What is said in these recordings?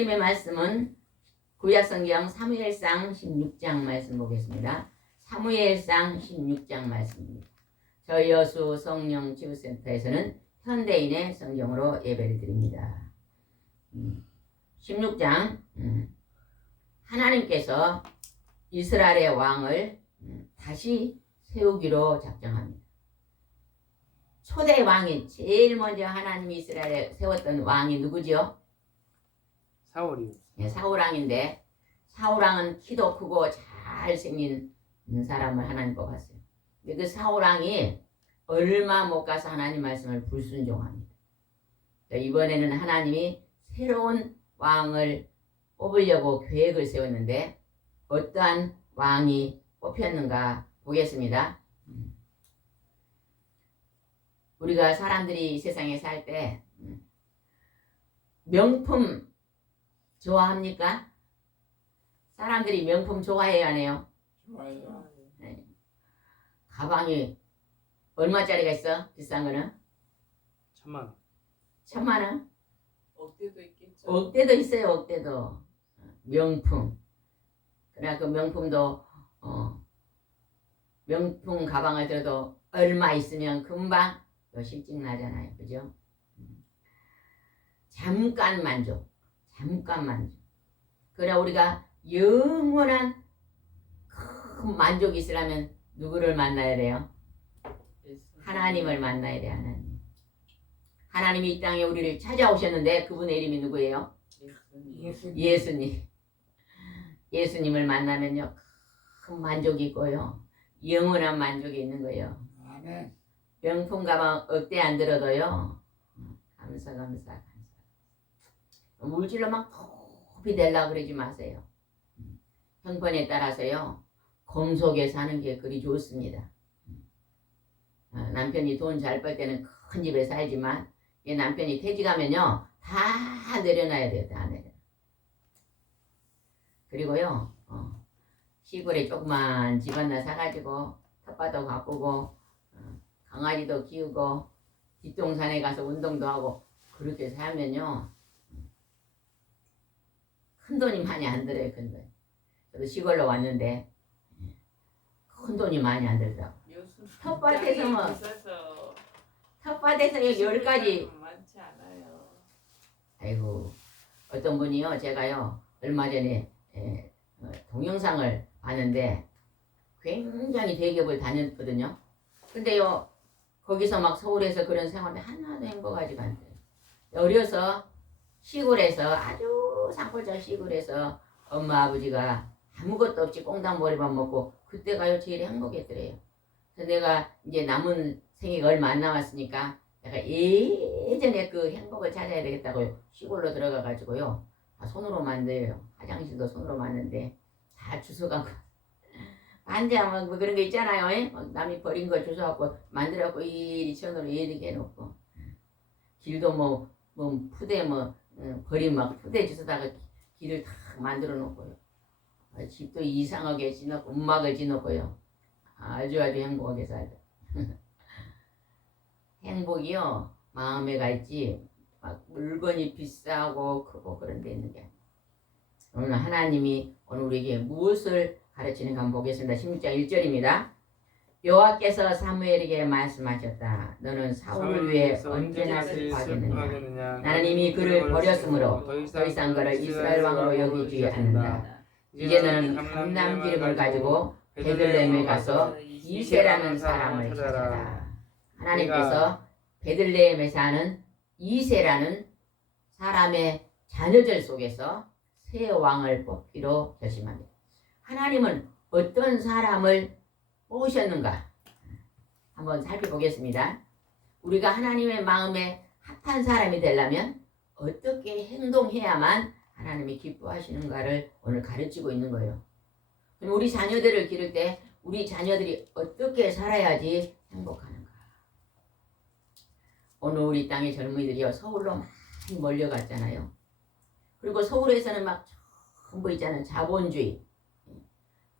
하나님의 말씀은 구약성경 사무엘상 16장 말씀 보겠습니다. 사무엘상 16장 말씀입니다. 저희 여수 성령 치유센터에서는 현대인의 성경으로 예배를 드립니다. 16장 하나님께서 이스라엘의 왕을 다시 세우기로 작정합니다. 초대 왕이 제일 먼저 하나님이 이스라엘에 세웠던 왕이 누구지요? 사울이요. 네, 사울왕인데 사울왕은 키도 크고 잘생긴 사람을 하나님 뽑았어요. 근데 그 사울왕이 얼마 못 가서 하나님 말씀을 불순종합니다. 이번에는 하나님이 새로운 왕을 뽑으려고 계획을 세웠는데 어떠한 왕이 뽑혔는가 보겠습니다. 우리가 사람들이 이 세상에 살 때 명품 좋아합니까? 사람들이 명품 좋아해요, 안 해요? 좋아요. 네. 가방이 얼마짜리가 있어? 비싼 거는? 1000만. 1000만 원? 억대도 있겠죠. 억대도 있어요, 억대도. 명품. 그러나 그 명품도 명품 가방을 들어도 얼마 있으면 금방 실증 나잖아요, 그죠? 잠깐 만족. 그러나 우리가 영원한 큰 만족이 있으려면 누구를 만나야 돼요? 하나님을 만나야 돼. 하나님이 이 땅에 우리를 찾아오셨는데 그분의 이름이 누구예요? 예수님. 예수님을 만나면요 큰 만족이 있고요 영원한 만족이 있는 거예요. 아멘. 명품 가방 억대 안 들어도요 감사. 물질로 막 높이 되려고 그러지 마세요. 형편에 따라서요 검속에 사는 게 그리 좋습니다. 남편이 돈 잘 벌 때는 큰 집에 살지만 이 남편이 퇴직하면요 다 내려놔야 돼요. 다 내려. 그리고요 시골에 조그만 집 하나 사가지고 텃밭도 가꾸고 강아지도 키우고 뒷동산에 가서 운동도 하고 그렇게 살면요 큰 돈이 많이 안 들어요. 큰 돈. 저도 시골로 왔는데 큰 돈이 많이 안 들더라고. 텃밭에서 뭐 텃밭에서 10가지 많지 않아요. 아이고 어떤 분이요 제가요 얼마 전에 동영상을 봤는데 굉장히 대기업을 다녔거든요. 근데요 거기서 막 서울에서 그런 생활을 하나도 행복하지가 않대요. 어려서 시골에서 아주 산골짜 시골에서 엄마 아버지가 아무것도 없이 꽁당머리만 먹고 그때가요 제일 행복했더래요. 그래서 내가 이제 남은 생애가 얼마 안 남았으니까 내가 예전에 그 행복을 찾아야 되겠다고 시골로 들어가 가지고요 다 손으로 만들어요. 화장실도 손으로 만드는데 다 주워가고 반지하면 뭐 그런 거 있잖아요. 남이 버린 거 주워갖고 만들어갖고 이리 천으로 이렇게 해놓고 길도 뭐 푸대 버린 막 푸대 주워다가 길을 다 만들어 놓고요. 집도 이상하게 지놓고 음악을 지놓고요. 아주 행복하게 살다. 행복이요 마음에 가 있지 막 물건이 비싸고 크고 그런 데 있는 게 아니에요. 오늘 하나님이 오늘 우리에게 무엇을 가르치는가 한번 보겠습니다. 16장 1절입니다. 여호와께서 사무엘에게 말씀하셨다. 너는 사울을 위해 언제나 슬퍼하겠느냐. 나는 이미 그를 버렸으므로 더 이상 그를 이스라엘 왕으로 여기지 않는다. 이제 너는 감람 기름을 가지고 베들레헴에 가서 이새라는 사람을 찾아라. 하나님께서 베들레헴에 사는 이새라는 사람의 자녀들 속에서 새 왕을 뽑기로 결심합니다. 하나님은 어떤 사람을 뽑으셨는가 한번 살펴보겠습니다. 우리가 하나님의 마음에 합한 사람이 되려면 어떻게 행동해야만 하나님이 기뻐하시는가를 오늘 가르치고 있는 거예요. 그럼 우리 자녀들을 기를 때 우리 자녀들이 어떻게 살아야지 행복하는가. 오늘 우리 땅의 젊은이들이요 서울로 많이 몰려갔잖아요. 그리고 서울에서는 막 전부 있잖아요. 자본주의.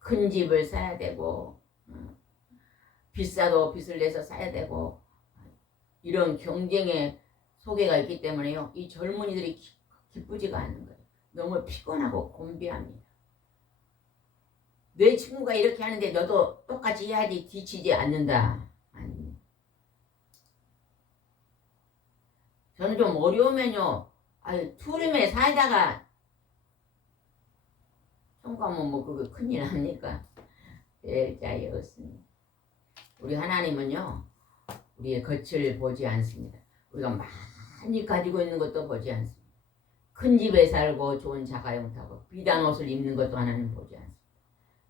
큰 집을 사야 되고 비싸도 빚을 내서 사야 되고 이런 경쟁의 소개가 있기 때문에요. 이 젊은이들이 기쁘지가 않는 거예요. 너무 피곤하고 곤비합니다. 내 친구가 이렇게 하는데 너도 똑같이 해야지 지치지 않는다. 아닙니다. 저는 좀 어려우면요. 투룸에 살다가 청구하면 뭐 그거 큰일 납니까? 될 자에 없습니다. 우리 하나님은요. 우리의 겉을 보지 않습니다. 우리가 많이 가지고 있는 것도 보지 않습니다. 큰 집에 살고 좋은 자가용 타고 비단 옷을 입는 것도 하나님 보지 않습니다.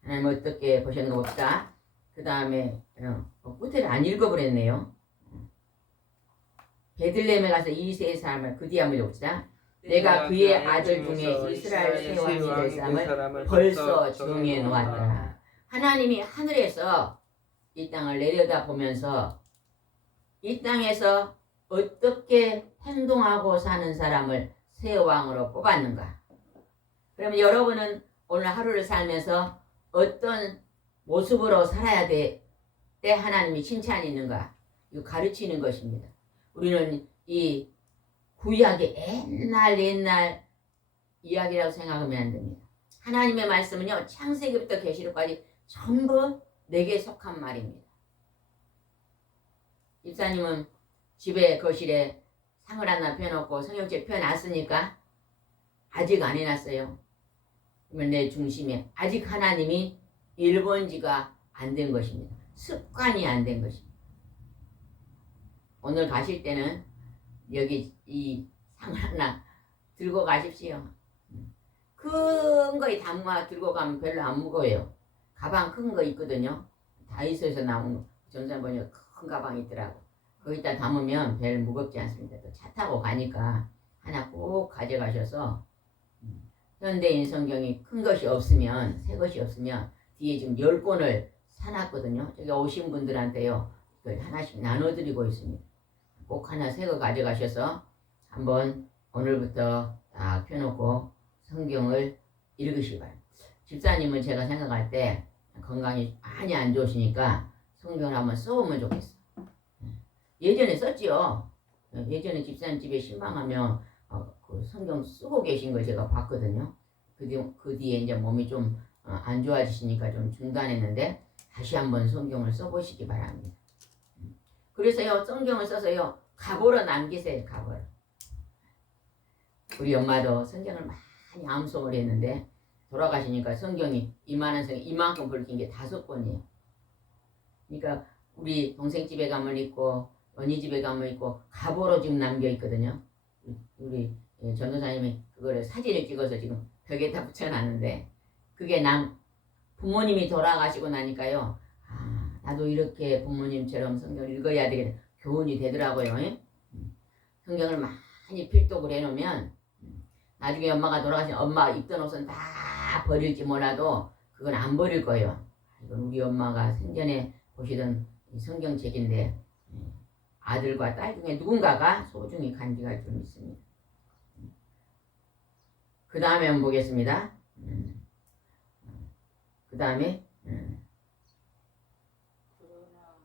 하나님 어떻게 보셨는가 봅시다. 그 다음에 끝을 안 읽어버렸네요. 베들레헴에 가서 이 세 사람을 그 뒤에 한번 읽읍시다. 내가 그의 아들 중에 이스라엘 새 왕이 될 사람을 벌써 정해 놓았다. 하나님이 하늘에서 이 땅을 내려다 보면서 이 땅에서 어떻게 행동하고 사는 사람을 새 왕으로 뽑았는가? 그러면 여러분은 오늘 하루를 살면서 어떤 모습으로 살아야 돼? 때 하나님이 칭찬이 있는가? 이거 가르치는 것입니다. 우리는 이 구약의 옛날 이야기라고 생각하면 안 됩니다. 하나님의 말씀은요. 창세기부터 계시록까지 전부 내게 속한 말입니다. 집사님은 집에 거실에 상을 하나 펴놓고 성경책 펴놨으니까 아직 안 해놨어요. 그러면 내 중심에 아직 하나님이 1번지가 안 된 것입니다. 습관이 안 된 것입니다. 오늘 가실 때는 여기 이 상 하나 들고 가십시오. 큰 거에 담아 들고 가면 별로 안 무거워요. 가방 큰 거 있거든요. 다이소에서 나온 전산 보니까 큰 가방이 있더라고. 거기다 담으면 별 무겁지 않습니다. 또 차 타고 가니까 하나 꼭 가져가셔서 현대인 성경이 큰 것이 없으면 새 것이 없으면 뒤에 지금 10권을 사놨거든요. 저기 오신 분들한테요. 그걸 하나씩 나눠드리고 있습니다. 꼭 하나 새 거 가져가셔서 한번 오늘부터 딱 펴놓고 성경을 읽으시기 바랍니다. 집사님은 제가 생각할 때 건강이 많이 안 좋으시니까 성경을 한번 써보면 좋겠어요. 예전에 썼지요. 예전에 집사님 집에 신방하면 그 성경 쓰고 계신 걸 제가 봤거든요. 그 뒤에 이제 몸이 좀 안 좋아지시니까 좀 중단했는데 다시 한번 성경을 써보시기 바랍니다. 그래서요 성경을 써서요 각오로 남기세요. 각오로. 우리 엄마도 성경을 많이 암송을 했는데 돌아가시니까 성경이 이만한 성경 이만큼 붉힌 게 5권이에요. 그러니까 우리 동생 집에 가면 있고 언니 집에 가면 있고 가보로 지금 남겨 있거든요. 우리 전도사님이 그거를 사진을 찍어서 지금 벽에다 붙여놨는데 그게 부모님이 돌아가시고 나니까요. 나도 이렇게 부모님처럼 성경을 읽어야 되겠다. 교훈이 되더라고요. 성경을 많이 필독을 해놓으면 나중에 엄마가 돌아가시면 엄마가 입던 옷은 다 버릴지 몰라도 그건 안 버릴 거예요. 이건 우리 엄마가 생전에 보시던 성경책인데 아들과 딸 중에 누군가가 소중히 간직할 줄 믿습니다. 그 다음에 한번 보겠습니다. 그 다음에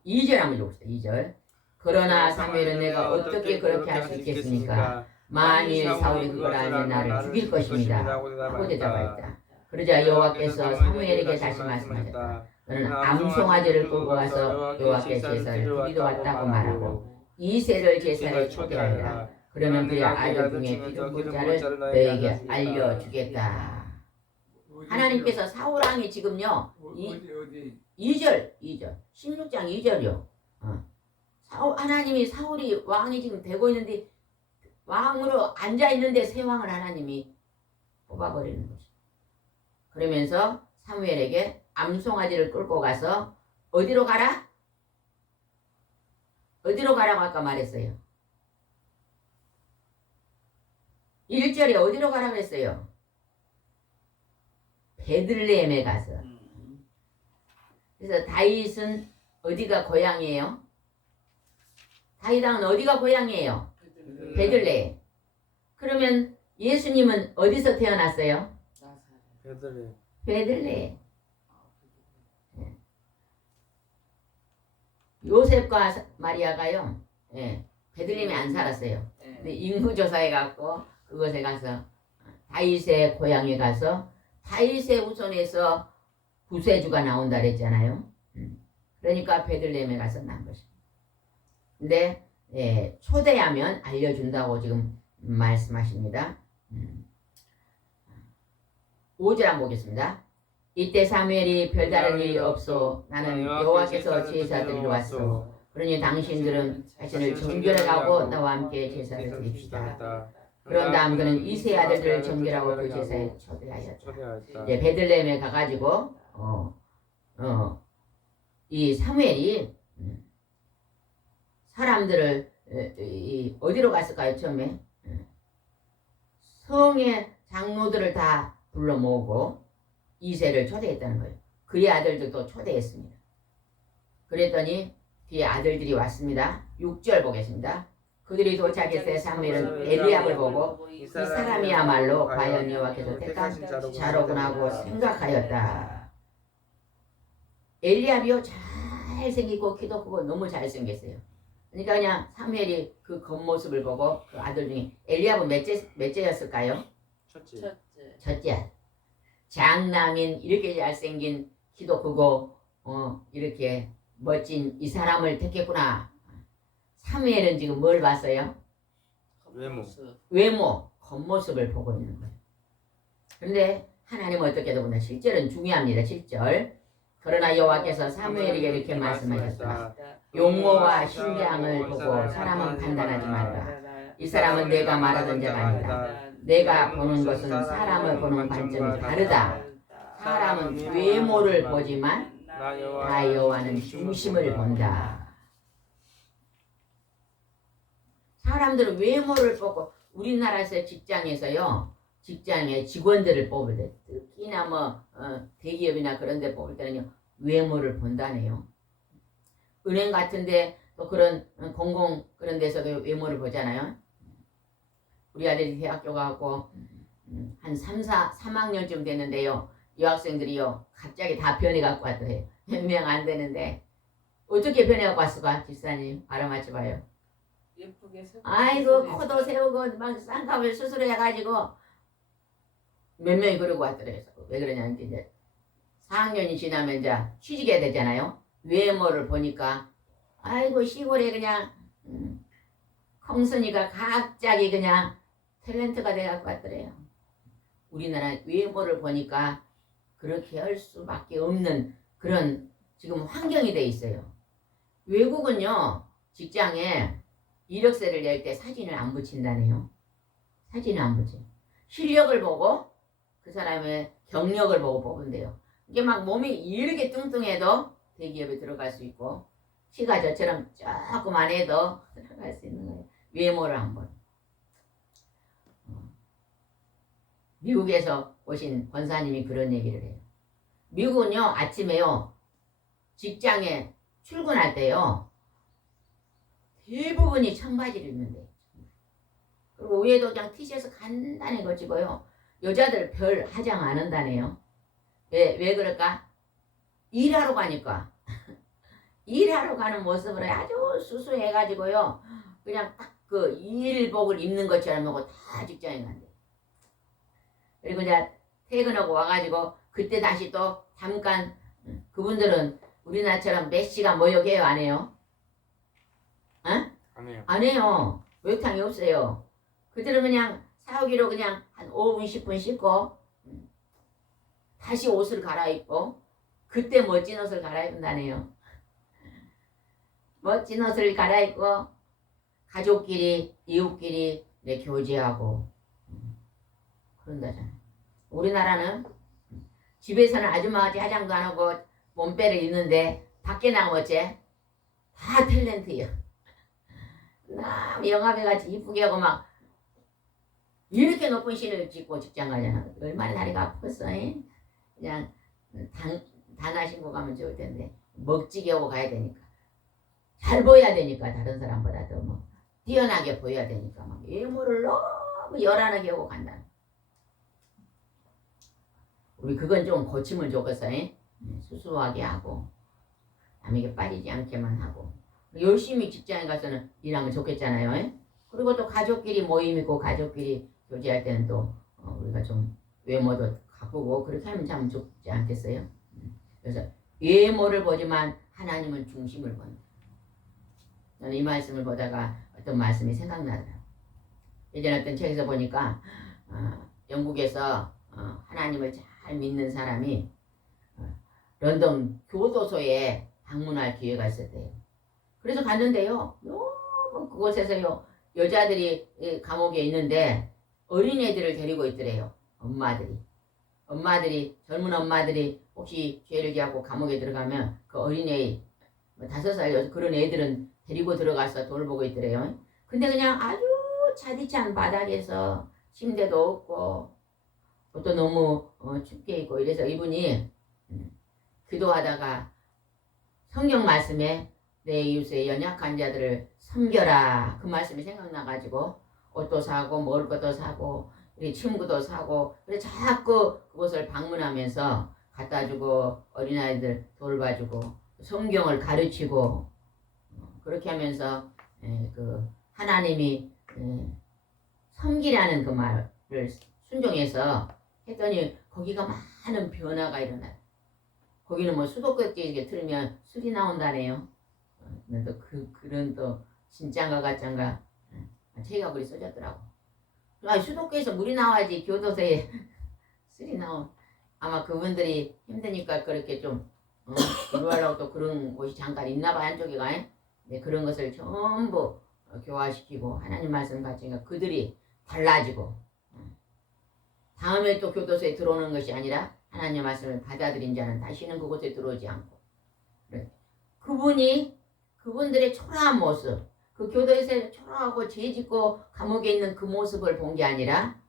2절 한번 읽읍시다. 2절. 그러나 사무엘은 내가 어떻게 그렇게 할 수 있겠습니까? 만일 사울이 그걸 알면 나를 죽일 것입니다. 하고 대답하였다. 그러자 여호와께서 사무엘에게 다시 말씀하셨다. 너는 암송아지를 끌고 가서 여호와께 제사를 드리러 왔다고 말하고 이새를 제사에 초대하여라. 그러면 그의 아들 중에 기름 자를 너에게 알려주겠다. 하나님께서 사울왕이 지금요 2절 16장 2절이요. 하나님이 사울이 왕이 지금 되고 있는데 왕으로 앉아 있는데 새 왕을 하나님이 뽑아버리는 것이죠. 그러면서 사무엘에게 암송아지를 끌고 가서 어디로 가라? 어디로 가라고 아까 말했어요. 1절에 어디로 가라고 그랬어요? 베들레헴에 가서. 그래서 다윗은 어디가 고향이에요? 다윗 왕은 어디가 고향이에요? 베들레헴. 그러면 예수님은 어디서 태어났어요? 베들레헴. 요셉과 마리아가요. 베들레헴에 안 살았어요. 근데 인구조사해 갖고 그곳에 가서 다윗의 고향에 가서 다윗의 후손에서 구세주가 나온다 그랬잖아요. 그러니까 베들레헴에 가서 난 것입니다. 근데 초대하면 알려준다고 지금 말씀하십니다. 5절 한번 보겠습니다. 이때 사무엘이 별다른 일이 없어 나는 여호와께서 제사 드리러 왔소. 그러니 당신들은 자신을 정결하고 나와 함께 제사를 드립시다. 그런 다음 그는 이세 아들들을 정결하고 그 제사에 초대하였다. 이제 베들레헴에 가가지고 이 사무엘이 사람들을 어디로 갔을까요? 처음에 성의 장로들을 다 불러 모으고 이세를 초대했다는 거예요. 그의 아들들도 초대했습니다. 그랬더니 뒤에 아들들이 왔습니다. 6절 보겠습니다. 그들이 도착했을 때 사무엘은 엘리압을 보고 이 사람이야말로 과연 여호와께서 택한 자로구나 하고 생각하였다. 엘리압이요 잘생기고 키도 크고 너무 잘생겼어요. 그러니까 그냥 사무엘이 그 겉모습을 보고 그 아들 중에 엘리압은 몇째였을까요? 첫째. 장남인 이렇게 잘생긴 키도 크고 이렇게 멋진 이 사람을 택했구나. 사무엘은 지금 뭘 봤어요? 외모, 겉모습을 보고 있는 거예요. 그런데 하나님은 어떻게도 보나 7절은 중요합니다. 7절. 그러나 여호와께서 사무엘에게 이렇게 말씀하셨다. 용모와 신장을 보고 사람은 판단하지 말라. 이 사람은 내가 말하던 자가 아니다. 내가 보는 것은 사람을 보는 관점이 다르다. 사람은 외모를 보지만 나 여호와는 중심을 본다. 사람들은 외모를 보고 우리나라에서 직장에 직원들을 뽑을 때 특히나 대기업이나 그런 데 뽑을 때는요 외모를 본다네요. 은행 같은데 또 그런 공공 그런 데서도 외모를 보잖아요. 우리 아들이 대학교 가고 한 3학년쯤 됐는데요. 여학생들이요 갑자기 다 변해갖고 왔더래요. 몇 명 안 되는데 어떻게 변해갖고 왔을까? 집사님 알아맞혀 봐요. 예쁘게 아이고 코도 세우고 막 쌍꺼풀 수술해가지고 몇 명이 그러고 왔더래요. 왜 그러냐면 이제 4학년이 지나면 이제 취직해야 되잖아요. 외모를 보니까 아이고 시골에 그냥 콩순이가 갑자기 그냥 탤런트가 돼갖고 왔더래요. 우리나라 외모를 보니까 그렇게 할 수밖에 없는 그런 지금 환경이 돼 있어요. 외국은요 직장에 이력서를 낼 때 사진을 안 붙인다네요. 사진을 안 붙여요. 실력을 보고 그 사람의 경력을 보고 뽑은대요. 이게 막 몸이 이렇게 뚱뚱해도 대기업에 들어갈 수 있고 키가 저처럼 조금만 해도 들어갈 수 있는 거예요. 외모를 한번. 미국에서 오신 권사님이 그런 얘기를 해요. 미국은요 아침에요 직장에 출근할 때요 대부분이 청바지를 입는데 그리고 위에도 그냥 티셔츠 간단히 걸치고요 여자들 별 화장 안 한다네요. 왜 그럴까? 일하러 가니까 일하러 가는 모습을 아주 수수해가지고요 그냥 딱 그 일복을 입는 것처럼 하고 다 직장에 간대. 그리고 이제 퇴근하고 와가지고 그때 다시 또 잠깐 그분들은 우리나라처럼 몇 시간 모욕해요? 안 해요? 안 해요. 목욕탕이 없어요. 그들은 그냥 사오기로 그냥 한 5분 10분 씻고 다시 옷을 갈아입고 그때 멋진 옷을 갈아입는다네요. 멋진 옷을 갈아입고 가족끼리 이웃끼리 교제하고 그런다잖아요. 우리나라는 집에서는 아줌마같이 화장도 안 하고 몸빼를 입는데 밖에 나가면 어째? 다 탤런트예요. 너무 영화배같이 이쁘게 하고 막 이렇게 높은 신을 짓고 직장 가잖아. 얼마나 다리가 아팠어. 그냥 단화 신고 가면 좋을 텐데 먹지게 하고 가야 되니까 잘 보여야 되니까 다른 사람보다도 뭐 뛰어나게 보여야 되니까 막 외모를 너무 열안하게 하고 간다. 우리 그건 좀 고침을 줘서 수수하게 하고 남에게 빠지지 않게만 하고 열심히 직장에 가서는 일하면 좋겠잖아요. 그리고 또 가족끼리 모임 있고 가족끼리 교제할 때는 또 우리가 좀 외모도 가꾸고 그렇게 하면 참 좋지 않겠어요? 그래서 외모를 보지만 하나님은 중심을 본다. 저는 이 말씀을 보다가 어떤 말씀이 생각나더라고요. 예전에 어떤 책에서 보니까 영국에서 하나님을 잘 믿는 사람이 런던 교도소에 방문할 기회가 있었대요. 그래서 갔는데요. 너무 그곳에서요. 여자들이 감옥에 있는데 어린애들을 데리고 있더래요. 엄마들이 젊은 엄마들이 혹시 죄를 지었고 감옥에 들어가면 그 어린애 5살 그런 애들은 데리고 들어가서 돌보고 있더래요. 근데 그냥 아주 차디찬 바닥에서 침대도 없고 또 너무 춥게 있고 이래서 이분이 기도하다가 성경 말씀에 내 이웃의 연약한 자들을 섬겨라 그 말씀이 생각나가지고 옷도 사고 먹을 것도 사고 침구도 사고 그래 자꾸 그곳을 방문하면서 갖다주고 어린아이들 돌봐주고 성경을 가르치고 그렇게 하면서 그 하나님이 섬기라는 그 말을 순종해서 했더니 거기가 많은 변화가 일어나요. 거기는 뭐 수도꼭지 이렇게 틀면 술이 나온다네요. 또 그런 또 진짠가 가짠가 책이가 그리 써졌더라고. 수도꼭지에서 물이 나와야지 교도소에 술이 나온. 아마 그분들이 힘드니까 그렇게 좀 기도하려고 또 그런 곳이 잠깐 있나봐 한쪽에가. 네, 그런 것을 전부 교화시키고 하나님 말씀 가르치니까 그들이 달라지고 다음에 또 교도소에 들어오는 것이 아니라 하나님 말씀을 받아들인 자는 다시는 그곳에 들어오지 않고 그분들의 초라한 모습 그 교도에서 초라하고 죄짓고 감옥에 있는 그 모습을 본 게 아니라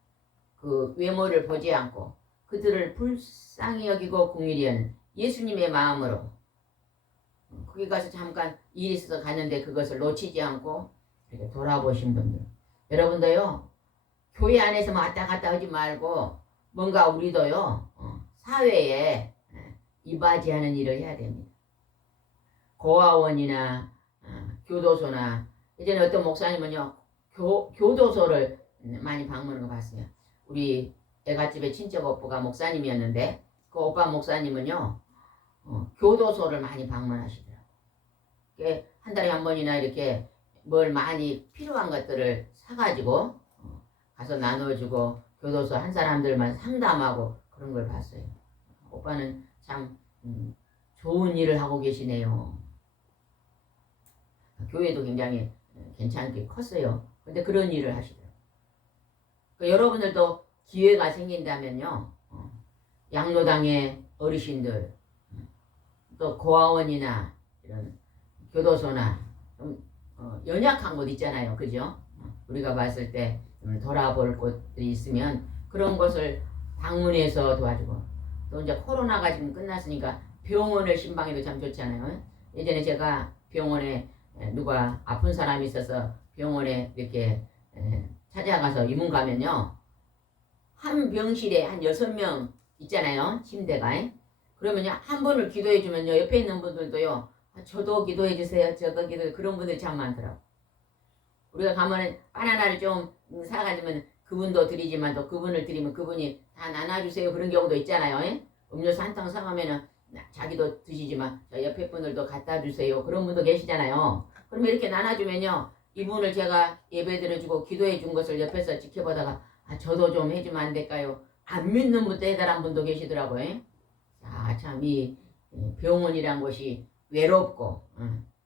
그 외모를 보지 않고 그들을 불쌍히 여기고 긍휼히 여는 예수님의 마음으로 거기 가서 잠깐 일이 있어서 갔는데 그것을 놓치지 않고 이렇게 돌아보신 분들 여러분도요 교회 안에서 왔다 갔다 하지 말고 뭔가 우리도요 사회에 이바지하는 일을 해야 됩니다. 고아원이나 교도소나 예전에 어떤 목사님은요 교도소를 많이 방문한 거 봤어요. 우리 애갓집의 친척 오빠가 목사님이었는데 그 오빠 목사님은요 교도소를 많이 방문하시더라고요. 한 달에 한 번이나 이렇게 뭘 많이 필요한 것들을 사가지고 가서 나눠주고 교도소 한 사람들만 상담하고 그런 걸 봤어요. 오빠는 참 좋은 일을 하고 계시네요. 교회도 굉장히 괜찮게 컸어요. 근데 그런 일을 하시더라고요. 그러니까 여러분들도 기회가 생긴다면요. 양로당의 어르신들 또 고아원이나 이런 교도소나 좀 연약한 곳 있잖아요. 그죠? 우리가 봤을 때 돌아볼 곳들이 있으면 그런 곳을 방문해서 도와주고 또 이제 코로나가 지금 끝났으니까 병원을 신방해도 참 좋잖아요. 예전에 제가 병원에 누가 아픈 사람이 있어서 병원에 이렇게 찾아가서 입원 가면요. 한 병실에 한 6명 있잖아요. 침대가. 그러면요. 한 분을 기도해 주면요. 옆에 있는 분들도요. 저도 기도해 주세요. 저도 기도해 그런 분들이 참 많더라고. 우리가 가면은 바나나를 좀 사가지면 그분도 드리지만 또 그분을 드리면 그분이 다 나눠주세요. 그런 경우도 있잖아요. 음료수 한 탕 사가면은 자기도 드시지만 저 옆에 분들도 갖다 주세요. 그런 분도 계시잖아요. 그러면 이렇게 나눠주면요. 이분을 제가 예배 드려주고 기도해 준 것을 옆에서 지켜보다가 저도 좀 해주면 안 될까요? 안 믿는 분도 해달한 분도 계시더라고요. 참 이 병원이란 곳이 외롭고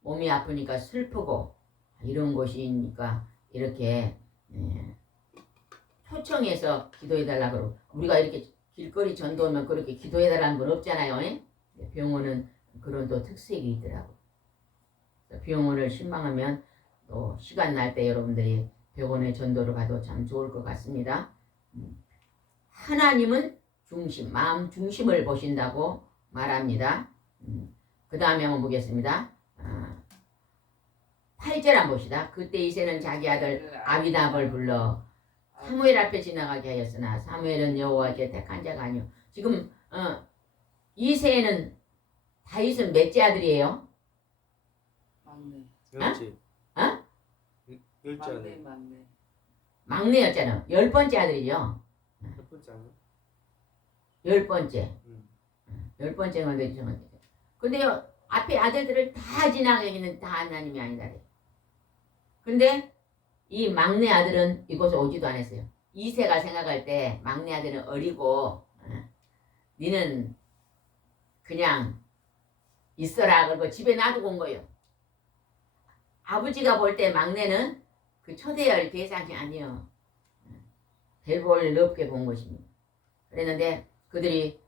몸이 아프니까 슬프고 이런 곳이니까 이렇게 초청해서 기도해달라고 그러고 우리가 이렇게 길거리 전도하면 그렇게 기도해달라는 분 없잖아요. 병원은 그런 또 특색이 있더라고. 병원을 신방하면 또 시간 날 때 여러분들이 병원에 전도를 가도 참 좋을 것 같습니다. 하나님은 중심, 마음 중심을 보신다고 말합니다. 그 다음에 한번 보겠습니다. 8절 한번 봅시다. 그때 이새는 자기 아들 아비답을 불러 사무엘 앞에 지나가게 하였으나 사무엘은 여호와께 택한 자가 아니요. 지금 이새는 다윗은 몇째 아들이에요? 맞네. 열째. 어? 열째 맞네, 아들. 맞네. 막내였잖아. 10번째 아들이죠. 번째 아니야? 10번째. 응. 10번째가 되죠. 근데요, 앞에 아들들을 다 지나가기는 다 하나님이 아니다. 근데 이 막내 아들은 이곳에 오지도 않았어요. 이세가 생각할 때 막내 아들은 어리고 니는 그냥 있어라 그러고 집에 놔두고 온 거예요. 아버지가 볼 때 막내는 그 초대할 대상이 아니에요. 별볼 높게 본 것입니다. 그랬는데 그들이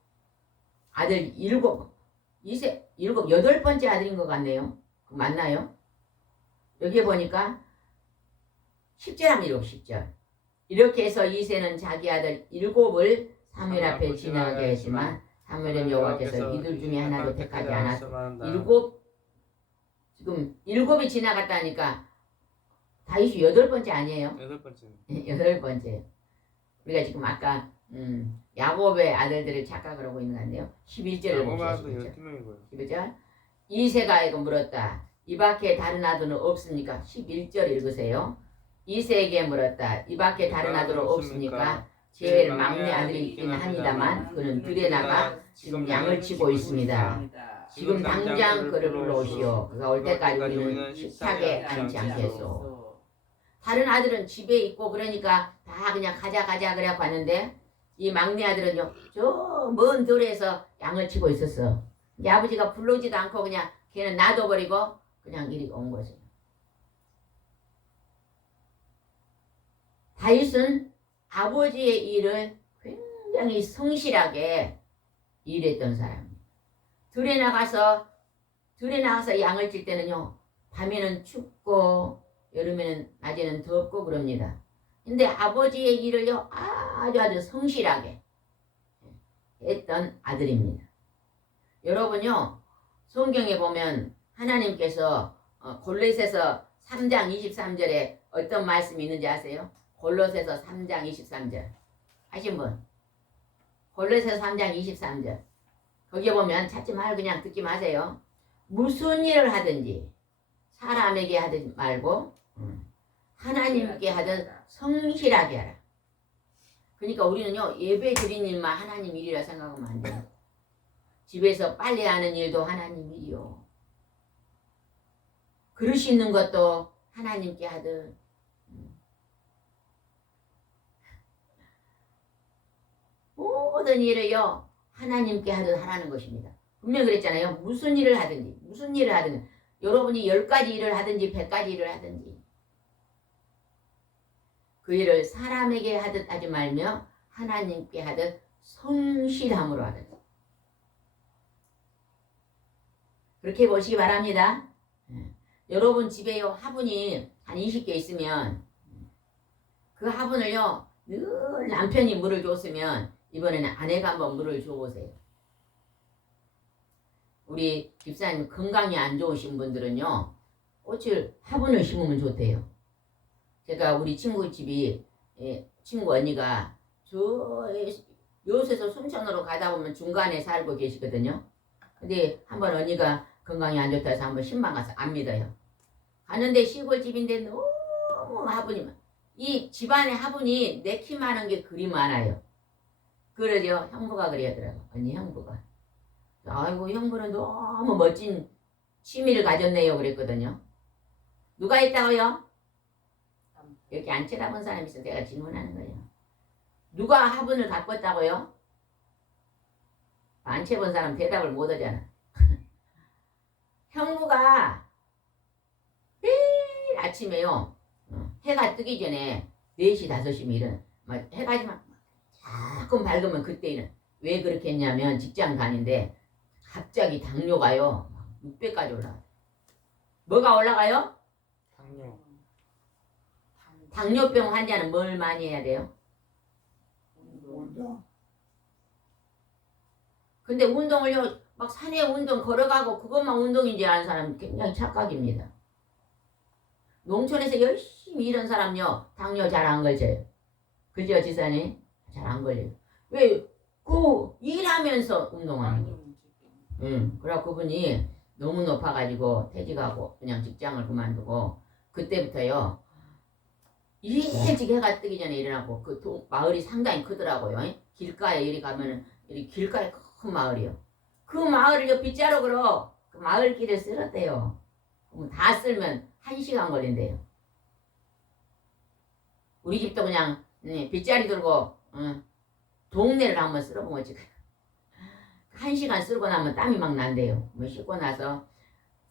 아들 8번째 아들인 것 같네요. 맞나요? 여기에 보니까 10절 한번 읽어 10절. 이렇게 해서 이새는 자기 아들 7을 사무엘 앞에 지나가게 했지만 사무엘은 여호와께서 이들 중에 하나도 택하지 않았어. 7 지금 7이 지나갔다니까 다윗이 8번째 아니에요? 8번째는 8번째. 우리가 지금 아까 야곱의 아들들을 착각을 하고 있는 것 같네요. 11절을 야곱 봅시다. 아들 11절. 12명인 거예요. 11절. 이새가 이거 물었다. 이 밖에 다른 아들은 없습니까? 11절 읽으세요. 이새에게 물었다. 이 밖에 다른 아들은 없습니까? 제일 막내 아들이 있기는 합니다만 그는 들에 나가 지금 양을 치고 있습니다. 지금 당장 그를 불러오시오. 그가 올 때까지 우리는 식탁에 앉지 않겠소. 다른 아들은 집에 있고 그러니까 다 그냥 가자 그래 갔는데 이 막내 아들은요 저 먼 들에서 양을 치고 있었어. 이제 아버지가 불러오지도 않고 그냥 걔는 놔둬버리고 그냥 이리 온 거죠. 다윗은 아버지의 일을 굉장히 성실하게 일했던 사람입니다. 들에 나가서 양을 칠 때는요 밤에는 춥고 여름에는 낮에는 덥고 그럽니다. 근데 아버지의 일을요 아주 성실하게 했던 아들입니다. 여러분요 성경에 보면 하나님께서 골로새서 3장 23절에 어떤 말씀이 있는지 아세요? 골로새서 3장 23절 하신 분? 골로새서 3장 23절 거기에 보면 찾지 말고 그냥 듣기 마세요. 무슨 일을 하든지 사람에게 하지 말고 하나님께 하든 성실하게 하라. 그러니까 우리는요 예배 드리는 일만 하나님 일이라 생각하면 안 돼요. 집에서 빨래하는 일도 하나님 일이요. 그릇 씻는 것도 하나님께 하든 모든 일을요 하나님께 하든 하라는 것입니다. 분명히 그랬잖아요. 무슨 일을 하든지 여러분이 10가지 일을 하든지 100가지 일을 하든지 그 일을 사람에게 하듯 하지 말며 하나님께 하듯 성실함으로 하듯 그렇게 보시기 바랍니다. 여러분 집에요 화분이 한 20개 있으면 그 화분을요 늘 남편이 물을 줬으면 이번에는 아내가 한번 물을 줘보세요. 우리 집사님 건강이 안 좋으신 분들은요 화분을 심으면 좋대요. 제가 우리 친구 집이 친구 언니가 저 요새서 순천으로 가다 보면 중간에 살고 계시거든요. 근데 한번 언니가 건강이 안 좋다 해서 한번 신방 가서 안 믿어요. 가는데 시골집인데 너무 화분이 이 집안에 화분이 내 키만한 게 그리 많아요. 그러죠. 형부가 그러더라고. 언니 형부가. 아이고 형부는 너무 멋진 취미를 가졌네요 그랬거든요. 누가 있다고요? 이렇게 안 쳐다본 사람이 있어 내가 질문하는 거예요. 누가 화분을 가꿨다고요? 안 쳐본 사람 대답을 못 하잖아. 형부가 매일 아침에요 해가 뜨기 전에 4시 5시면 일어나 해가 조금 밝으면 그때는 왜 그렇게 했냐면 직장 다니는데 갑자기 당뇨가요 600까지 올라가요. 뭐가 올라가요? 당뇨. 당뇨병 환자는 뭘 많이 해야 돼요? 운동. 근데 운동을요 막 산에 운동 걸어가고 그것만 운동인지 아는 사람은 굉장히 착각입니다. 농촌에서 열심히 일한 사람요 당뇨 잘 안 걸려요. 그죠 지사님? 잘 안 걸려요. 왜? 그 일하면서 운동하는 거. 그래갖고 그분이 너무 높아가지고 퇴직하고 그냥 직장을 그만두고 그때부터요 일찍 해가 뜨기 전에 일어나고 마을이 상당히 크더라고요. 길가에 이리 가면은 이리 길가에 큰 마을이요. 그 마을을 빗자루로 그 마을길을 쓸었대요. 그럼 다 쓸면 1시간 걸린대요. 우리 집도 그냥 빗자루 들고 동네를 한번 쓸어본 거지. 1시간 쓸고 나면 땀이 막 난대요. 뭐 씻고 나서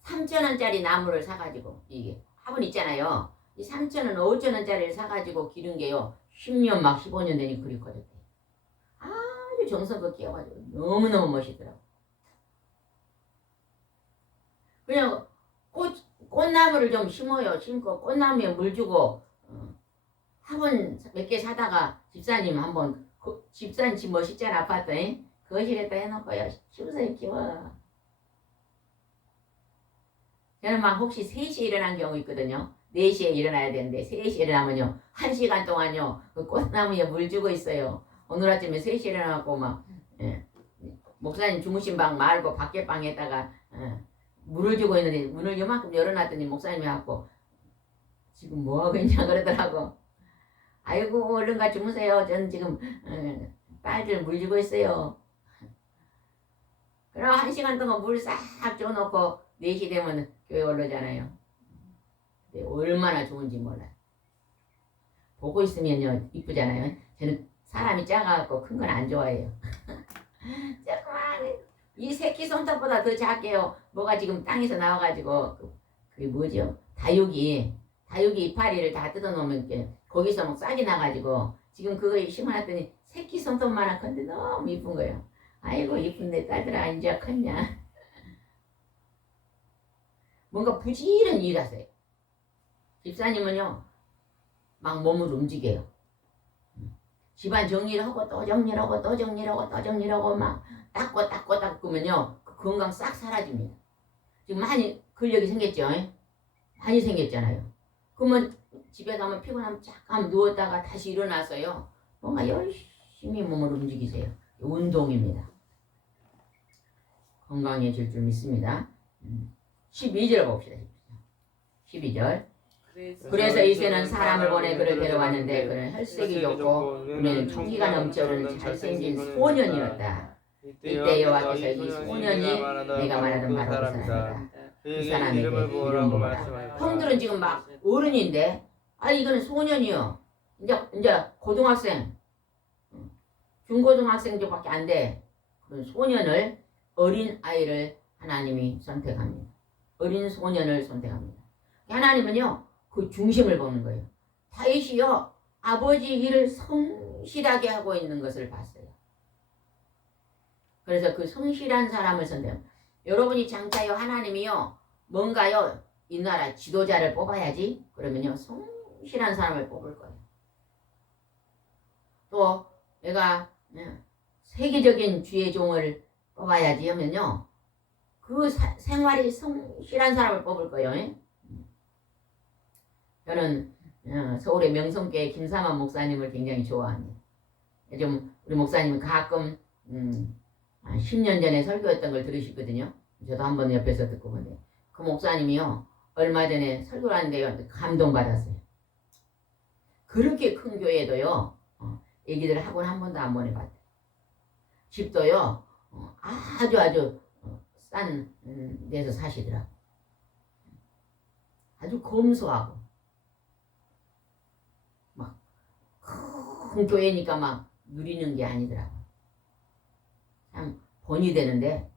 3,000원짜리 나무를 사가지고 이게 화분 있잖아요. 이 3,000원, 5,000원짜리를 사가지고 기른 게요. 10년 막 15년 되니 그리 커졌대. 아주 정성껏 키워가지고 너무너무 멋있더라고. 그냥 꽃나무를 좀 심어요. 심고 꽃나무에 물 주고 화분 몇 개 사다가 집사님 한번 집사님 집 멋있잖아 아파트 거실에다 해놓고요. 키우세요 키워. 저는 막 혹시 3시에 일어난 경우 있거든요. 4시에 일어나야 되는데 3시에 일어나면요 1시간 동안요 그 꽃나무에 물 주고 있어요. 오늘 아침에 3시에 일어나고 막 목사님 주무신 방 말고 밖에 방에다가 물을 주고 있는데 문을 요만큼 열어놨더니 목사님이 왔고 지금 뭐하고 있냐 그러더라고. 아이고 얼른 가 주무세요. 저는 지금 딸들 물 주고 있어요. 그럼 1시간 동안 물 싹 줘놓고 4시 되면 교회 올라오잖아요. 얼마나 좋은지 몰라요. 보고 있으면요 이쁘잖아요. 저는 사람이 작아갖고 큰 건 안 좋아해요. 조그만 이 새끼 손톱보다 더 작게요. 뭐가 지금 땅에서 나와가지고 그게 뭐죠? 다육이 이파리를 다 뜯어놓으면 거기서 막 싹이 나가지고 지금 그거 심어놨더니 새끼 손톱만한 건데 너무 이쁜 거예요. 아이고 이쁜데 딸들아 이제 컸냐. 뭔가 부지런히 일하세요. 집사님은요 막 몸을 움직여요. 집안 정리를 하고 또 정리를 하고 또 정리를 하고 또 정리를 하고 막 닦으면요 그 건강 싹 사라집니다. 지금 많이 근력이 생겼죠? 많이 생겼잖아요. 그러면 집에 가면 피곤하면 잠깐 누웠다가 다시 일어나서요 뭔가 열심히 몸을 움직이세요. 운동입니다. 건강해질 줄 믿습니다. 12절 봅시다. 12절. 그래서 이새는 사람을 보내 그를 데려왔는데 그는 혈색이 좋고 눈에는 총기가 넘쳐흐르는 잘생긴 소년이었다. 이때 여호와께서 이 소년이 내가 말하던 바로 그 사람이다. 그 사람에게 이름 부르라. 형들은 지금 막 어른인데 이거는 소년이요. 이제 고등학생 중고등학생들밖에 안 돼. 그런 소년을 어린 아이를 하나님이 선택합니다. 어린 소년을 선택합니다. 하나님은요 그 중심을 보는 거예요. 다윗이요 아버지 일을 성실하게 하고 있는 것을 봤어요. 그래서 그 성실한 사람을 선택합니다. 여러분이 장차요 하나님이요 뭔가요 이 나라 지도자를 뽑아야지 그러면요 성실한 사람을 뽑을 거예요. 또 내가 세계적인 주의 종을 뽑아야지 하면요 그 생활이 성실한 사람을 뽑을 거예요. 저는 서울의 명성교회 김삼환 목사님을 굉장히 좋아합니다. 요즘 우리 목사님은 가끔 10년 전에 설교했던 걸 들으시거든요. 저도 한번 옆에서 듣고 보는데 그 목사님이요 얼마 전에 설교를 하는데요 감동받았어요. 그렇게 큰 교회도요 애기들 학원 한 번도 안 보내봤대. 집도요 아주 싼 데서 사시더라고. 아주 검소하고 막 큰 교회니까 막 누리는 게 아니더라고. 참 본이 되는데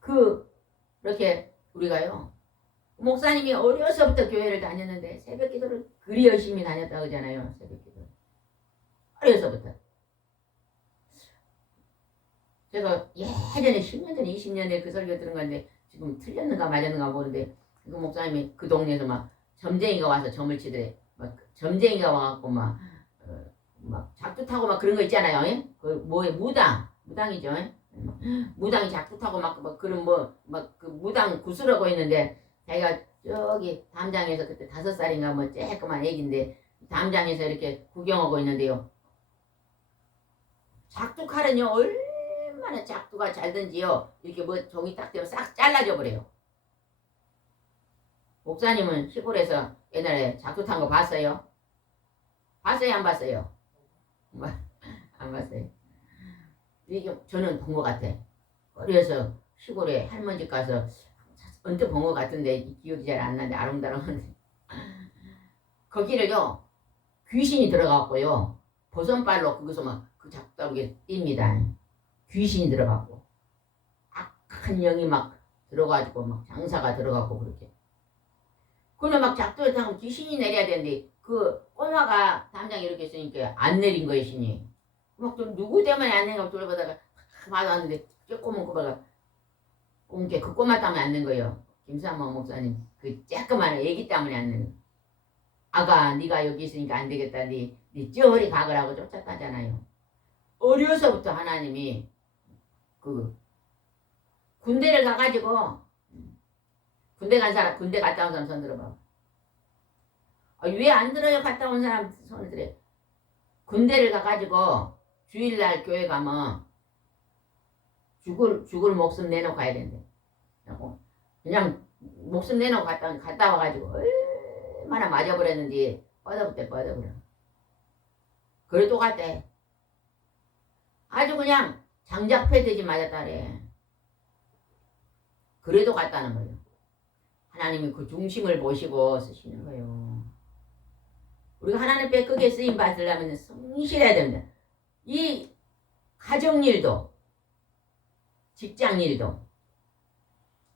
그렇게 우리가요 목사님이 어려서부터 교회를 다녔는데 새벽 기도를 그리 열심히 다녔다고 하잖아요. 새벽 기도 어려서부터. 제가 예전에 10년 전에 20년 전에 그 설교 들은 건데 지금 틀렸는가 맞았는가 모르는데 그 목사님이 그 동네에서 막 점쟁이가 와서 점을 치더래. 막 점쟁이가 와갖고 막 작두 타고 막 그런 거 있잖아요. 그 뭐에 무당이죠. 무당이 작두 타고 막 그런 막 그 무당 구슬하고 있는데 자기가 저기 담장에서 그때 5살인가 뭐 쬐끄만 애기인데 담장에서 이렇게 구경하고 있는데요. 작두 칼은요 얼마나 작두가 잘 든지요 이렇게 뭐 종이 딱 되면 싹 잘라져 버려요. 목사님은 시골에서 옛날에 작두 탄 거 봤어요? 봤어요? 안 봤어요? 안 봤어요. 이게 저는 본 것 같아. 어려서 시골에 할머니 집 가서 언뜻 본 것 같은데 기억이 잘 안 나는데 아름다운데 거기를요 귀신이 들어갔고요 버선발로 거기서 막 그 작다르게 뜁니다. 귀신이 들어갔고 악한 영이 막 들어가지고 막 장사가 들어갔고 그렇게. 그러면 막 작두를 타면 귀신이 내려야 되는데 그 꼬마가 담장 이렇게 있으니까 안 내린 거예요 신이. 막 누구 때문에 안 내가 돌아보다가 맞았는데 조그만 꼬마가 온게 그 꼬마 때문에 안 낸 거예요. 김삼모 목사님 그 조그만 애기 때문에 안 낸 거예요. 아가 네가 여기 있으니까 안 되겠다. 네 저리 가거라고 쫓아가잖아요. 어려서부터 하나님이 그 군대를 가가지고 군대 간 사람 군대 갔다 온 사람 손 들어봐. 왜 안 들어요? 갔다 온 사람 손을 들어. 군대를 가가지고 주일날 교회 가면 죽을 목숨 내놓고 가야 된대. 그냥 목숨 내놓고 갔다 와가지고 얼마나 맞아버렸는지 뻗어버려. 그래 또 갔대. 아주 그냥 장작 패듯이 맞았다래. 그래도 갔다는 거예요. 하나님이 그 중심을 보시고 쓰시는 거예요. 우리가 하나님 앞에 크게 쓰임 받으려면 성실해야 됩니다. 이 가정일도 직장일도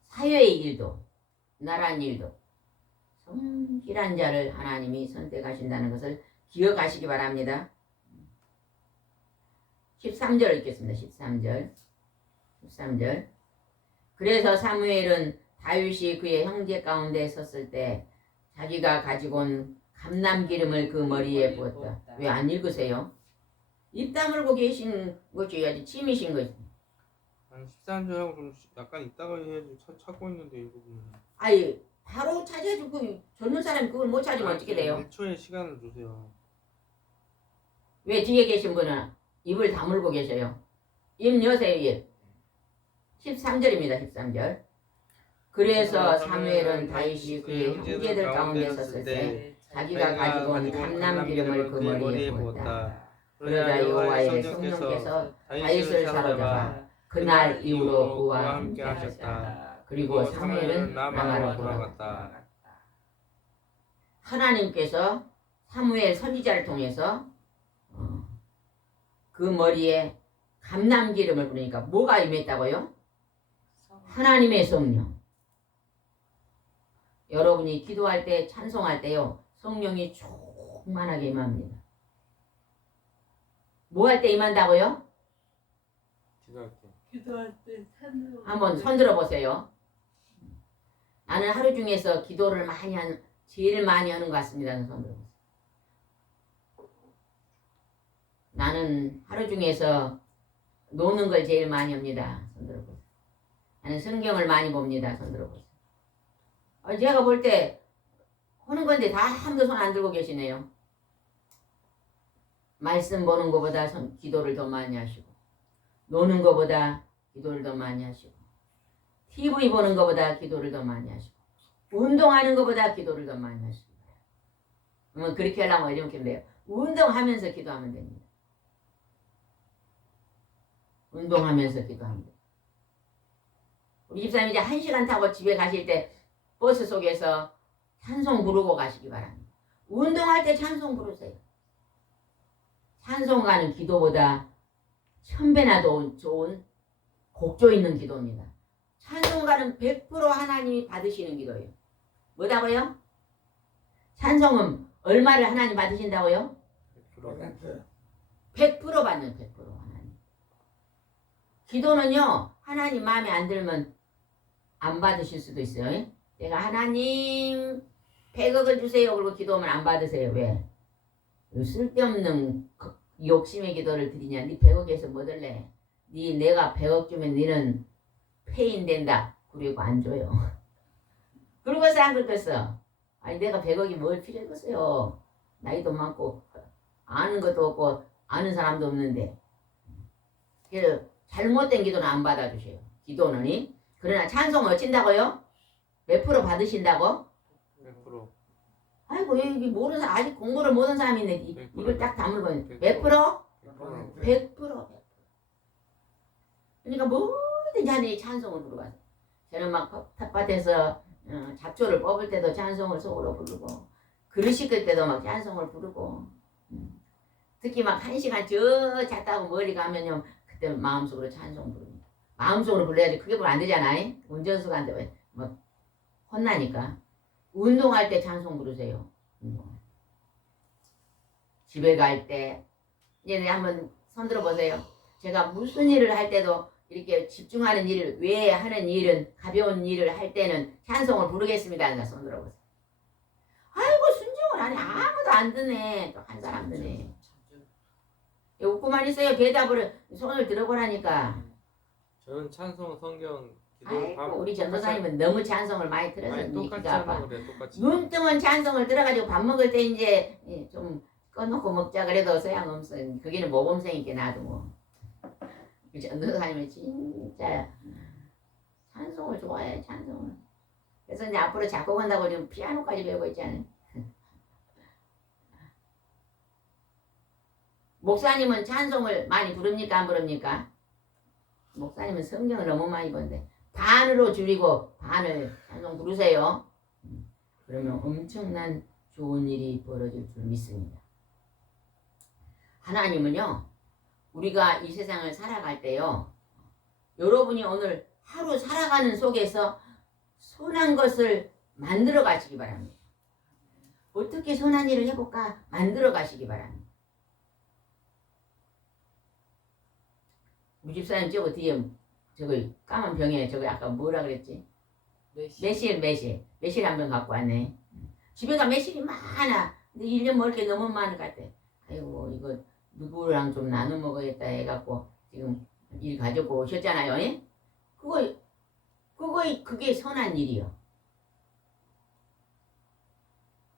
사회의 일도 나라 일도 성실한 자를 하나님이 선택하신다는 것을 기억하시기 바랍니다. 13절 읽겠습니다. 13절. 그래서 사무엘은 다윗이 그의 형제 가운데 섰을 때 자기가 가지고 온 감람기름을 그 머리에 부었다. 왜 안 읽으세요? 입 다물고 계신 것이 아주 침이신 거지. 13절하고 좀 약간 있다가 해야지 찾고 있는데 이거 보면. 아이 바로 찾아주고 젊은 사람이 그걸 못 찾으면 어떻게 돼요? 1초의 시간을 주세요. 왜 뒤에 계신 분은 입을 다물고 계셔요? 입 여세요 입. 13절입니다. 13절. 그래서 사무엘은 다윗이 그의 형제들 가운데 섰을 때 자기가 가지고 온 감람기름을 그 머리에 부었다. 그러자 여호와의 성령께서 다윗을 사로잡아 그날 이후로 그와 함께 하셨다. 그리고 사무엘은 라마로 돌아갔다. 하나님께서 사무엘 선지자를 통해서 그 머리에 감람기름을 부으니까 뭐가 임했다고요? 하나님의 성령. 여러분이 기도할 때 찬송할 때요 성령이 충만하게 임합니다. 뭐 할 때 임한다고요? 기도할 때 한번 손 들어보세요. 나는 하루 중에서 기도를 제일 많이 하는 것 같습니다. 손 들어보세요. 나는 하루 중에서 노는 걸 제일 많이 합니다. 손 들어보세요. 나는 성경을 많이 봅니다. 손 들어보세요. 제가 볼 때 하는 건데 다 아무도 손 안 들고 계시네요. 말씀 보는 것보다 기도를 더 많이 하시고 노는 것보다 기도를 더 많이 하시고 TV 보는 것보다 기도를 더 많이 하시고 운동하는 것보다 기도를 더 많이 하시고 그러면 그렇게 하려면 이렇게 돼요. 운동하면서 기도하면 됩니다. 운동하면서 기도하면 돼요. 우리 집사님 이제 1시간 타고 집에 가실 때 버스 속에서 찬송 부르고 가시기 바랍니다. 운동할 때 찬송 부르세요. 찬송가는 기도보다 1000배나 좋은 곡조 있는 기도입니다. 찬송가는 100% 하나님이 받으시는 기도예요. 뭐다고요? 찬송은 얼마를 하나님 받으신다고요? 100% 받는 100% 하나님. 기도는요 하나님 마음에 안 들면 안 받으실 수도 있어요. 내가 하나님 100억을 주세요 그러고 기도하면 안 받으세요. 왜? 쓸데없는 욕심의 기도를 드리냐. 네 100억에서 뭐 들래? 내가 100억 주면 너는 폐인 된다. 그리고 안 줘요. 그러고서 안 그랬어. 아니 내가 100억이 뭘 필요 있겠어요. 나이도 많고 아는 것도 없고 아는 사람도 없는데. 그래서 잘못된 기도는 안 받아주세요. 기도는. 그러나 찬송 어찐다고요? 몇 프로 받으신다고? 100%. 아이고 여기 모르는 사람 아직 공부를 못한 사람이 있네. 100%. 이걸 딱 다물고 100%. 몇 프로? 100%. 100%. 그러니까 모든 자들이 찬송을 부르고 저는 막 텃밭에서 잡초를 뽑을 때도 찬송을 속으로 부르고 그릇 씻을 때도 막 찬송을 부르고 특히 막 1시간 저 잤다고 머리 가면요 그때 마음속으로 찬송 부릅니다. 마음속으로 불러야지 그게 뭐 안 되잖아. 운전수한테 왜 뭐 혼나니까 운동할 때 찬송 부르세요. 집에 갈 때 이제 한번 손 들어 보세요. 제가 무슨 일을 할 때도 이렇게 집중하는 일을 왜 하는 일은 가벼운 일을 할 때는 찬송을 부르겠습니다. 그러니까 손 들어보세요. 아이고 순종을 안 해. 아무도 안 드네. 또 한 사람 드네. 웃고만 있어요. 대답을 손을 들어보라니까. 저는 찬송, 성경, 기도 아이고 우리 전도사님은 너무 찬송을 많이 들어서 아니 똑같이 귀가 아파. 하는 거래 똑같이. 눈 뜨면 찬송을 들어가지고 밥 먹을 때 이제 좀 꺼놓고 먹자 그래도 소양없어. 거기는 모범생이니까 나도 뭐. 우리 전도사님은 진짜 찬송을 좋아해. 찬송을. 그래서 이제 앞으로 작곡한다고 지금 피아노까지 배우고 있잖아요. 목사님은 찬송을 많이 부릅니까 안 부릅니까? 목사님은 성경을 너무 많이 본데 반으로 줄이고 반을 찬송 부르세요. 그러면 엄청난 좋은 일이 벌어질 줄 믿습니다. 하나님은요 우리가 이 세상을 살아갈 때요 여러분이 오늘 하루 살아가는 속에서 선한 것을 만들어 가시기 바랍니다. 어떻게 선한 일을 해볼까 만들어 가시기 바랍니다. 우리 집사님 저거 뒤에 저거 까만 병에 저거 아까 뭐라 그랬지? 매실 한 병 갖고 왔네. 집에가 매실이 많아. 근데 1년 먹을 게 너무 많은 것 같아. 아이고 이거 누구랑 좀 나눠 먹어야겠다 해갖고 지금 일 가지고 오셨잖아요. 예? 그게 선한 일이요.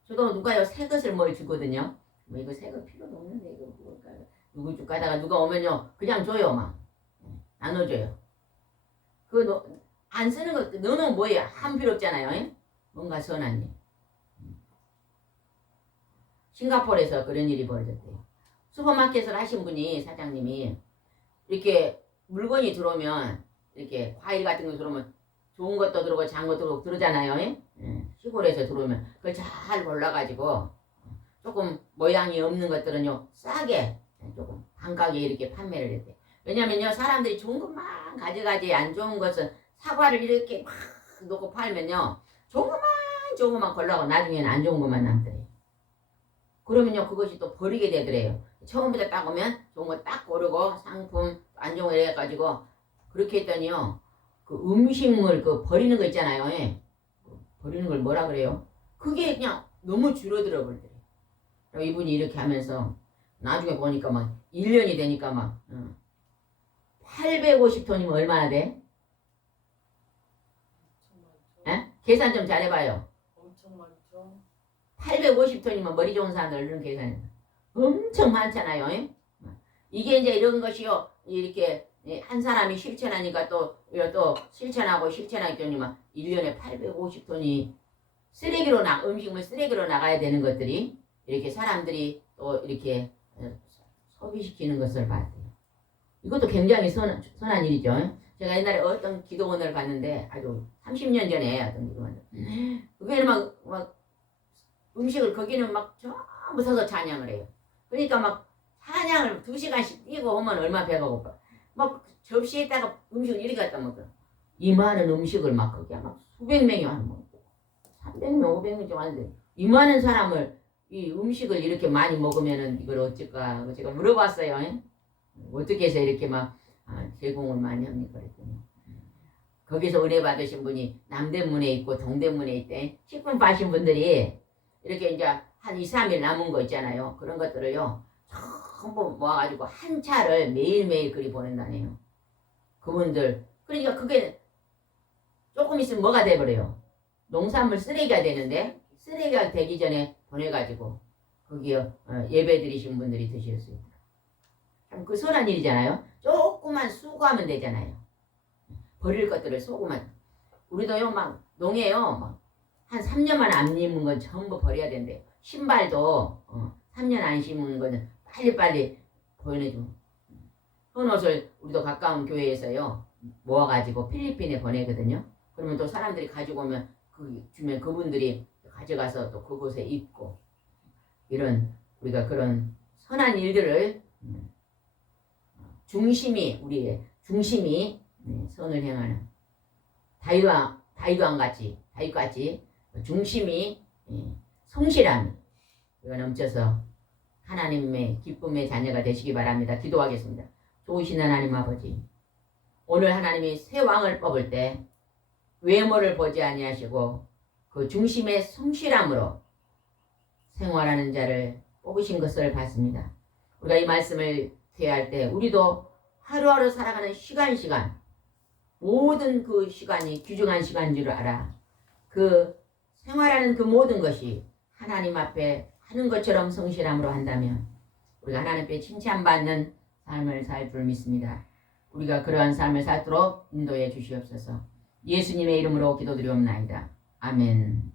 저도 누가요 새 것을 뭘 주거든요. 뭐 이거 새 거 필요도 없는데 이거 뭘까요? 누구 줄 가다가 누가 오면요 그냥 줘요 막 나눠줘요. 그거 안 쓰는 거 넣어놓으면 뭐예요? 한 필요 없잖아요. 예? 뭔가 선한 일. 싱가포르에서 그런 일이 벌어졌대요. 슈퍼마켓을 하신 분이 사장님이 이렇게 물건이 들어오면 이렇게 과일 같은 거 들어오면 좋은 것도 들어오고 작은 것도 들어오고 그러잖아요. 예? 시골에서 들어오면 그걸 잘 골라가지고 조금 모양이 없는 것들은요 싸게 조금 반가게 이렇게 판매를 했대. 왜냐면요 사람들이 좋은 것만 가져가지 안 좋은 것은 사과를 이렇게 막 놓고 팔면요 좋은 것만 골라고 나중에는 안 좋은 것만 남더래요. 그러면요 그것이 또 버리게 되더래요. 처음부터 딱 오면 좋은 거 딱 고르고 상품 안 좋은 거 해가지고 그렇게 했더니요 그 음식물 그 버리는 거 있잖아요. 예. 버리는 걸 뭐라 그래요? 그게 그냥 너무 줄어들어 버리더래요. 이분이 이렇게 하면서 나중에 보니까 막 1년이 되니까 막 850톤이면 얼마나 돼? 에? 계산 좀 잘해봐요. 엄청 많죠. 850톤이면 머리 좋은 사람들 이런 계산이 엄청 많잖아요. 에? 이게 이제 이런 것이요 이렇게 한 사람이 실천하니까 또 실천하고 실천하니까 1년에 850톤이 음식물 쓰레기로 나가야 되는 것들이 이렇게 사람들이 또 이렇게 소비시키는 것을 봤대요. 이것도 굉장히 선한 일이죠. 제가 옛날에 어떤 기도원을 갔는데 아주 30년 전에 어떤 기도원 그게는 막 음식을 거기는 막 전부 서서 찬양을 해요. 그러니까 막 찬양을 2시간씩 뛰고 오면 얼마나 배가 고파. 막 접시에다가 음식을 이렇게 갖다 먹어. 이 많은 음식을 막 거기 막 수백 명이 와서 먹고 300명, 500명 좀 왔는데 이 많은 사람을 이 음식을 이렇게 많이 먹으면은 이걸 어쩔까? 제가 물어봤어요. 어떻게 해서 이렇게 막 제공을 많이 합니까? 그랬더니 거기서 은혜 받으신 분이 남대문에 있고 동대문에 있대. 식품 파신 분들이 이렇게 이제 한 2, 3일 남은 거 있잖아요. 그런 것들을요. 전부 모아가지고 한 차를 매일매일 그리 보낸다네요. 그분들. 그러니까 그게 조금 있으면 뭐가 돼버려요. 농산물 쓰레기가 되는데 쓰레기가 되기 전에 보내가지고 거기에 예배 드리신 분들이 드실 수 있다. 참 그 선한 일이잖아요. 조금만 수고하면 되잖아요. 버릴 것들을 조금만. 우리도요 막 농에요 막 한 3년만 안 입은 건 전부 버려야 된대요. 신발도 3년 안 신은 거는 빨리빨리 보내주고, 헌 옷을 우리도 가까운 교회에서요 모아가지고 필리핀에 보내거든요. 그러면 또 사람들이 가지고 오면 주면 그분들이 가져가서 또 그곳에 입고, 이런 우리가 그런 선한 일들을 우리의 중심이 선을 행하는 다윗같이 중심이 성실함이 우리가 넘쳐서 하나님의 기쁨의 자녀가 되시기 바랍니다. 기도하겠습니다. 좋으신 하나님 아버지, 오늘 하나님이 새 왕을 뽑을 때 외모를 보지 아니하시고 그 중심의 성실함으로 생활하는 자를 뽑으신 것을 봤습니다. 우리가 이 말씀을 대할 때 우리도 하루하루 살아가는 시간 모든 그 시간이 귀중한 시간인 줄 알아. 그 생활하는 그 모든 것이 하나님 앞에 하는 것처럼 성실함으로 한다면 우리가 하나님께 칭찬받는 삶을 살 줄 믿습니다. 우리가 그러한 삶을 살도록 인도해 주시옵소서. 예수님의 이름으로 기도드리옵나이다. 아멘.